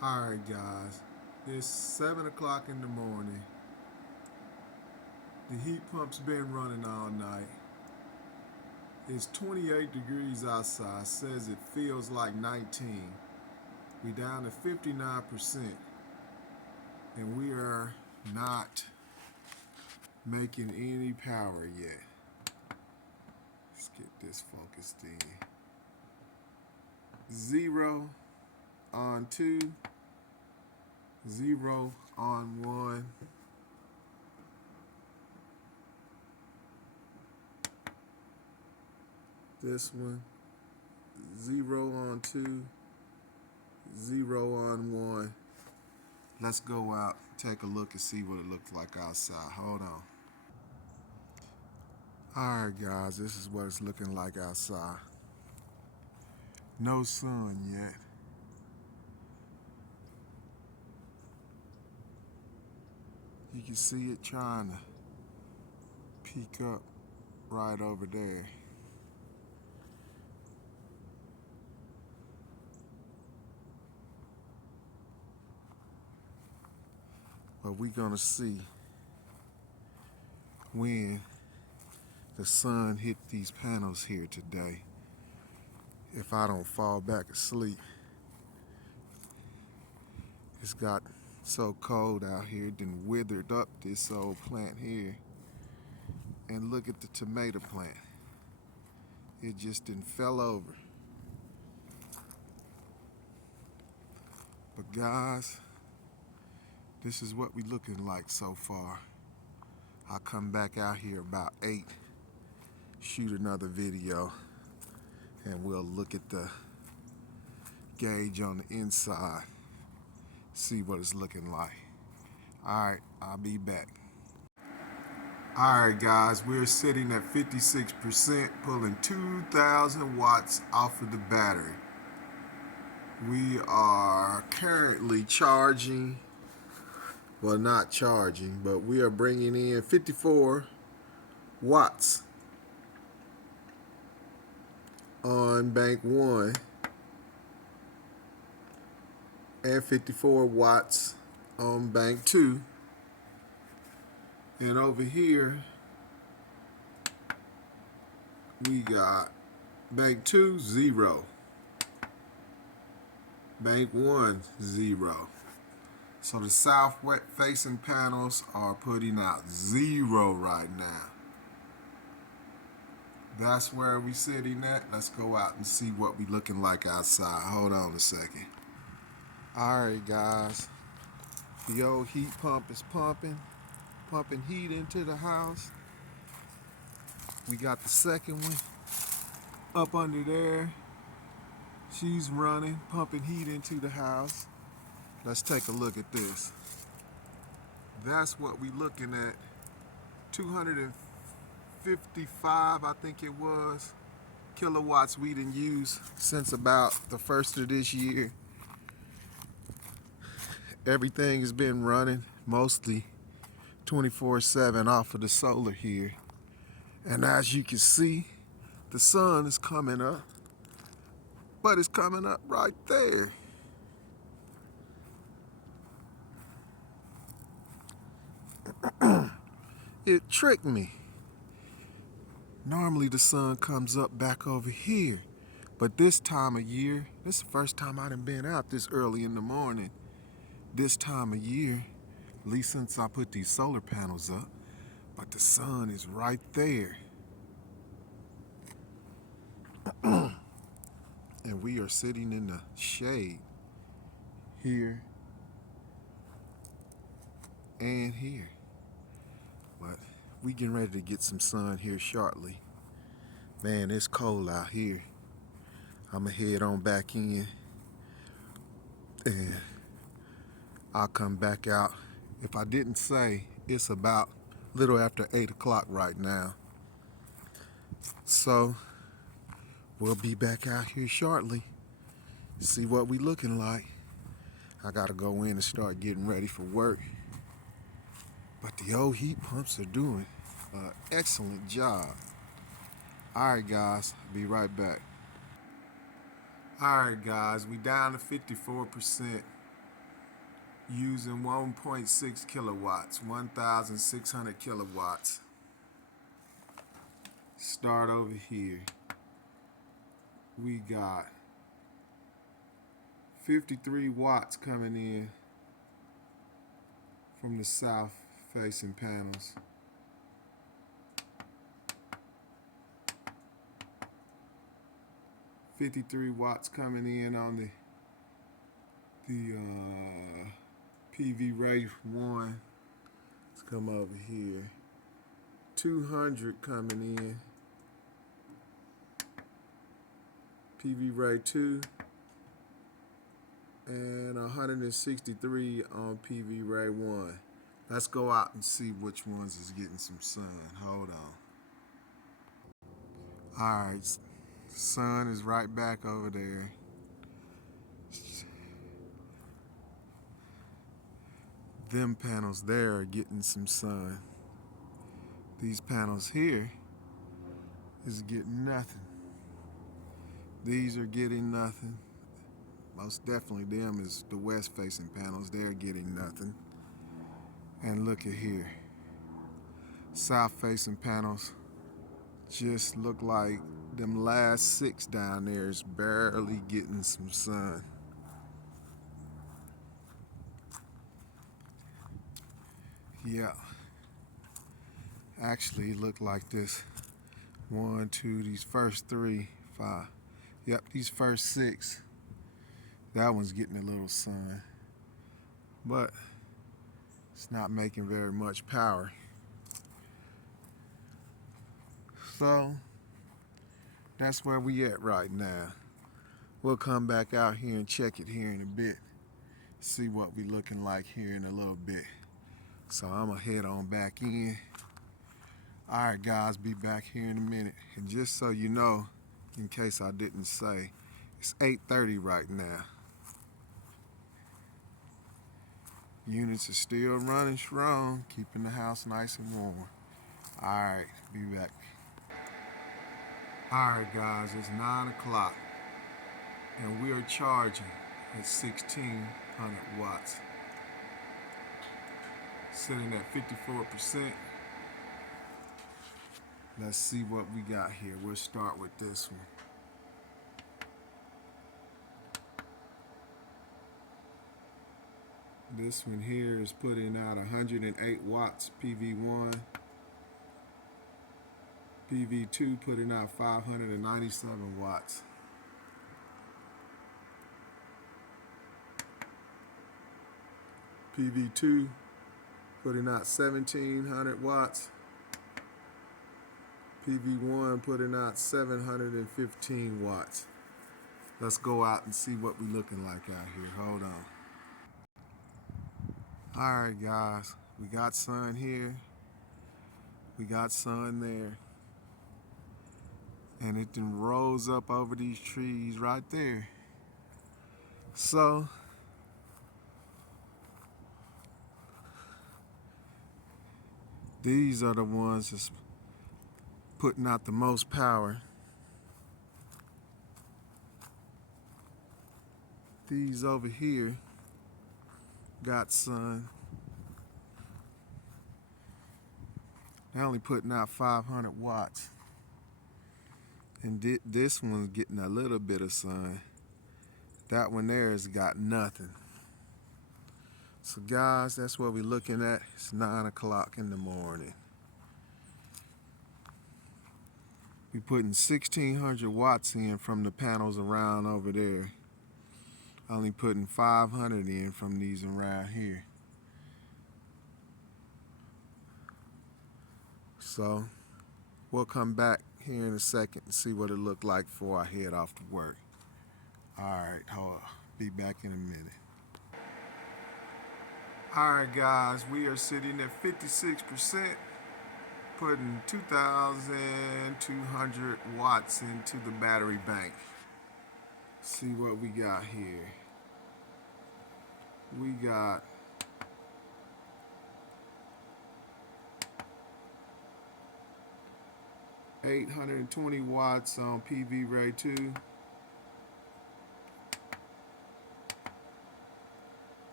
Alright guys, it's 7 o'clock in the morning. The heat pump's been running all night. It's 28 degrees outside, says it feels like 19. We down to 59% and we are not making any power yet. Let's get this focused in. 0 on 2, 0 on 1. This one, 0 on 2, 0 on 1. Let's go out, take a look and see what it looks like outside. Hold on. Alright guys, this is what it's looking like outside. No sun yet. You can see it trying to peek up right over there. But we're gonna see when the sun hit these panels here today. If I don't fall back asleep. It's got so cold out here, it done withered up this old plant here. And look at the tomato plant. It just done fell over. But guys, this is what we looking like so far. I'll come back out here about 8, shoot another video, and we'll look at the gauge on the inside, see what it's looking like. Alright, I'll be back. Alright guys, we're sitting at 56%, pulling 2,000 watts off of the battery. We are currently charging, well not charging, but we are bringing in 54 watts on bank 1 and 54 watts on bank 2. And over here we got bank 2 0, bank 1 0. So the south facing panels are putting out 0 right now. That's where we sitting at. Let's go out and see what we looking like outside. Hold on a second. Alright guys, the old heat pump is pumping heat into the house. We got the second one up under there. She's running, pumping heat into the house. Let's take a look at this. That's what we looking at. 255, I think it was, kilowatts we didn't use since about the first of this year. Everything has been running mostly 24/7 off of the solar here. And as you can see, the sun is coming up, but it's coming up right there. It tricked me. Normally the sun comes up back over here, but this time of year, this is the first time I done been out this early in the morning. This time of year, at least since I put these solar panels up, but the sun is right there. And we are sitting in the shade here and here. But we getting ready to get some sun here shortly. Man, it's cold out here. I'ma head on back in and I'll come back out. If I didn't say, it's about a little after 8 o'clock right now. So we'll be back out here shortly. See what we looking like. I gotta go in and start getting ready for work. But the old heat pumps are doing an excellent job. Alright guys, be right back. Alright guys, we down to 54%. using 1.6 kilowatts, 1,600 kilowatts. Start over here. We got 53 watts coming in from the south facing panels. $53 watts coming in on the PV Ray 1. Let's come over here. 200 coming in. PV Ray 2. And 163 on PV Ray 1. Let's go out and see which ones is getting some sun. Hold on. Alright, sun is right back over there. Them panels there are getting some sun. These panels here is getting nothing. These are getting nothing. Most definitely them is the west facing panels. They're getting nothing. And look at here. South facing panels just look like them last 6 down there is barely getting some sun. Yeah. Actually look like this. 1, 2, these first 3, 5. Yep, these first 6. That one's getting a little sun. But it's not making very much power. So that's where we at right now. We'll come back out here and check it here in a bit. See what we looking like here in a little bit. So I'm gonna head on back in. Alright guys, be back here in a minute. And just so you know, in case I didn't say, it's 8:30 right now. Units are still running strong, keeping the house nice and warm. Alright, be back. Alright guys, it's 9 o'clock and we are charging at 1,600 watts. Sitting at 54%. Let's see what we got here. We'll start with this one. This one here is putting out 108 watts PV1. PV2 putting out 597 watts. PV2 putting out 1,700 watts. PV1 putting out 715 watts. Let's go out and see what we looking like out here. Hold on. Alright guys, we got sun here. We got sun there. And it then rolls up over these trees right there. So these are the ones that's putting out the most power. These over here got sun. They're only putting out 500 watts. And this one's getting a little bit of sun. That one there has got nothing. So guys, that's what we're looking at. It's 9 o'clock in the morning. We're putting 1,600 watts in from the panels around over there. Only putting 500 in from these around here. So we'll come back here in a second and see what it looked like before I head off to work. Alright, be back in a minute. Alright guys, we are sitting at 56%, putting 2,200 watts into the battery bank. See what we got here. We got $820 watts on PV Ray 2.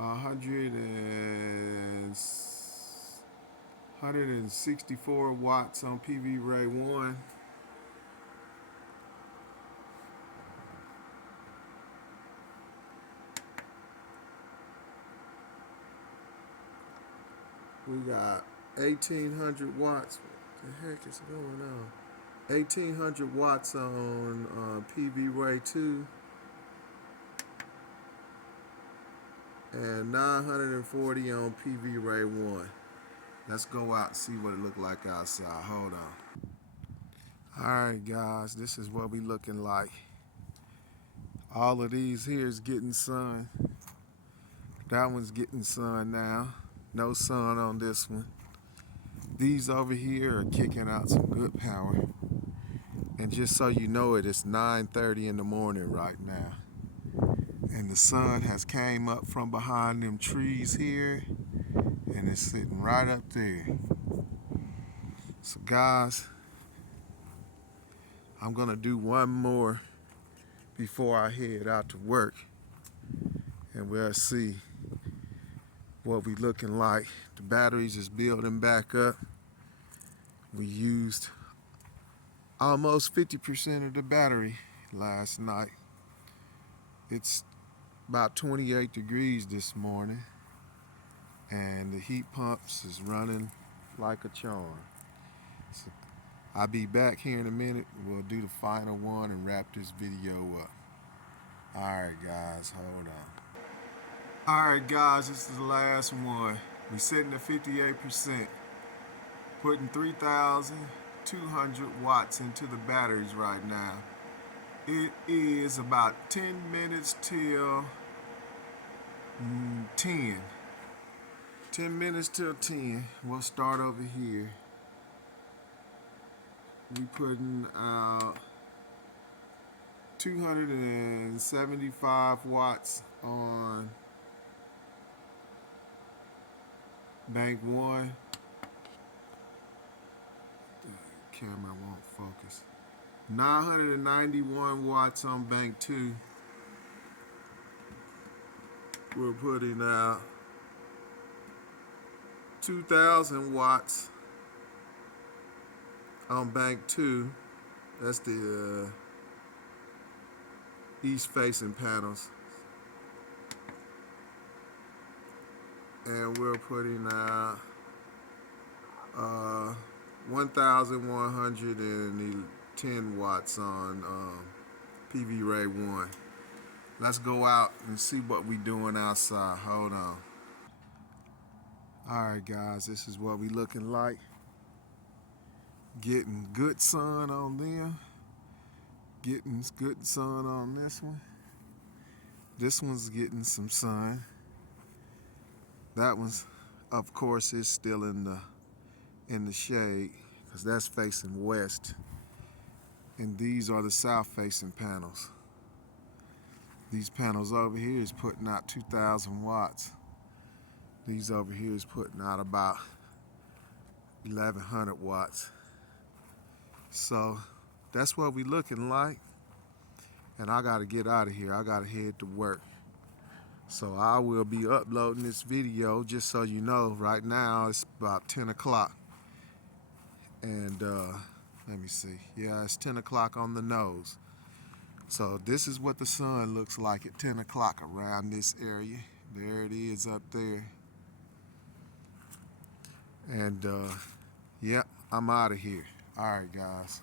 164 watts on PV Ray 1. We got 1800 watts. What the heck is going on? 1800 watts on PV Ray 2 and 940 on PV Ray 1. Let's go out and see what it look like outside. Hold on. Alright guys, this is what we looking like. All of these here is getting sun. That one's getting sun now. No sun on this one. These over here are kicking out some good power. And just so you know it, it's 9:30 in the morning right now. And the sun has came up from behind them trees here and it's sitting right up there. So guys, I'm gonna do one more before I head out to work, and we'll see what we looking like. The batteries is building back up. We used almost 50% of the battery last night. It's about 28 degrees this morning, and the heat pumps is running like a charm. So I'll be back here in a minute. We'll do the final one and wrap this video up. Alright guys, hold on. Alright guys, this is the last one. We're sitting at 58%. Putting 3,200 watts into the batteries right now. It is about 10 minutes till 10. 10 minutes till 10. We'll start over here. We putting out 275 watts on bank 1. The camera won't focus. 991 watts on bank 2. We're putting out 2,000 watts on bank 2. That's the east facing panels. And we're putting out 1,110 watts on PV Ray 1. Let's go out and see what we doing outside. Hold on. Alright guys, this is what we looking like. Getting good sun on them. Getting good sun on this one. This one's getting some sun. That one's, of course, is still in the shade because that's facing west. And these are the south facing panels. These panels over here is putting out 2,000 watts. These over here is putting out about 1,100 watts. So that's what we looking like. And I gotta get out of here. I gotta head to work. So I will be uploading this video, just so you know. Right now it's about 10 o'clock. And let me see. Yeah, it's 10 o'clock on the nose. So this is what the sun looks like at 10 o'clock around this area. There it is up there. And yep, I'm out of here. All right, guys.